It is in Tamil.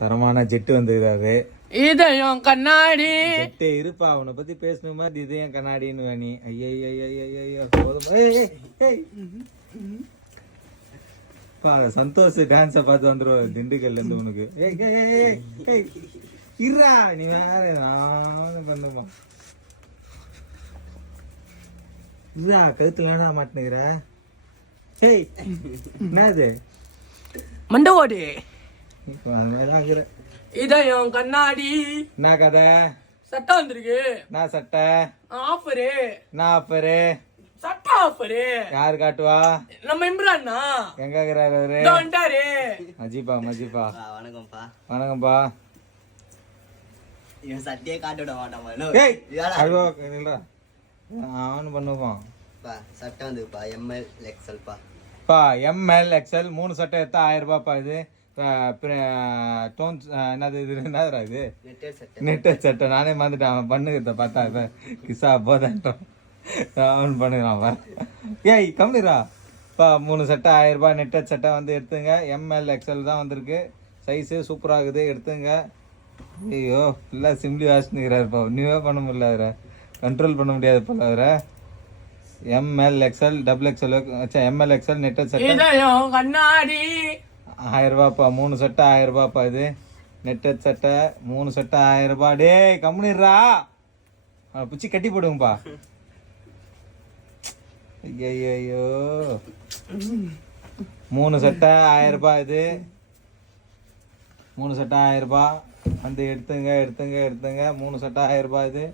தரமான ஜெட்டு வந்துருக்காரு. இதயம் கண்ணாடி ஜெட்டு இருப்பா, அவனை பத்தி பேசணும் மாதிரி இதயம் கண்ணாடின்னு வேணி. ஐயோ சந்தோஷ் டான்ஸ பார்த்து வந்துருவாரு திண்டுக்கல்ல இருந்து உனக்கு. இருடா நீ வேற நான் பண்ணுமா இருடா, கழுத்துல மாட்டேங்கிற. என்னது மண்டவோடு ஆகுற இதயம் கண்ணாடி. என்ன கதை? சட்டை வந்திருக்கு. என்ன சட்டை? ஆஃபரு. என்ன ஆஃபரு? சட்டை ஆஃபரு. யாரு காட்டுவா? நம்ம இம்ரான்னா. எங்க இருக்கிறாரு அவரு? வந்துட்டாரு. மஜிபா மஜிபா வணக்கம்ப்பா. வணக்கம்பா. இவன் சட்டையே காட்ட விட மாட்டான். அவனு பண்ணுவான். சட்டை வந்துப்பா எம்எல் எக்ஸ்எல்பா. பா எம்எல் எக்ஸ்எல் 3 சட்டை எடுத்தா 1000 ரூபாய்ப்பா. இது டோன்ஸ் என்னது இது என்னதுடா இது? நெட்டட் சட்டை. நானே வந்துட்டேன் அவன் பண்ணுகிறத பார்த்தா. இப்போ கிசா போதான்ட்டோம் அவன் பண்ணுகிறான் வர. ஏய் கம்மிரா பா. 3 சட்டை 1000 ரூபாய். நெட்டட் சட்டை வந்து எடுத்துங்க. எம்எல் எக்ஸ்எல் தான் வந்திருக்கு. சைஸு சூப்பராக இருக்குது, எடுத்துங்க. ஐயோ ஃபுல்லாக சிம்பிளி வாசினுக்கிறாருப்பா. ஒன்றுமே பண்ண முடியல அவரை, கண்ட்ரோல் பண்ண முடியாது போல அவரை. M L XL double XL M L XL netted சட்டை கண்ணாடி 1000 ரூபாய்ப்பா. 3 சட்டை 1000 ரூபாய்ப்பா. இது நெட்டட் சட்டை 3 சட்டை 1000 ரூபாய். டே கம்முனிடுறா, பிச்சி கட்டி போடுங்கப்பா. ஐயோ 3 சட்டை 1000 ரூபாய். இது 3 சட்டை 1000 ரூபாய். வந்து எடுத்துங்க 3 சட்டை 1000 ரூபாய். இது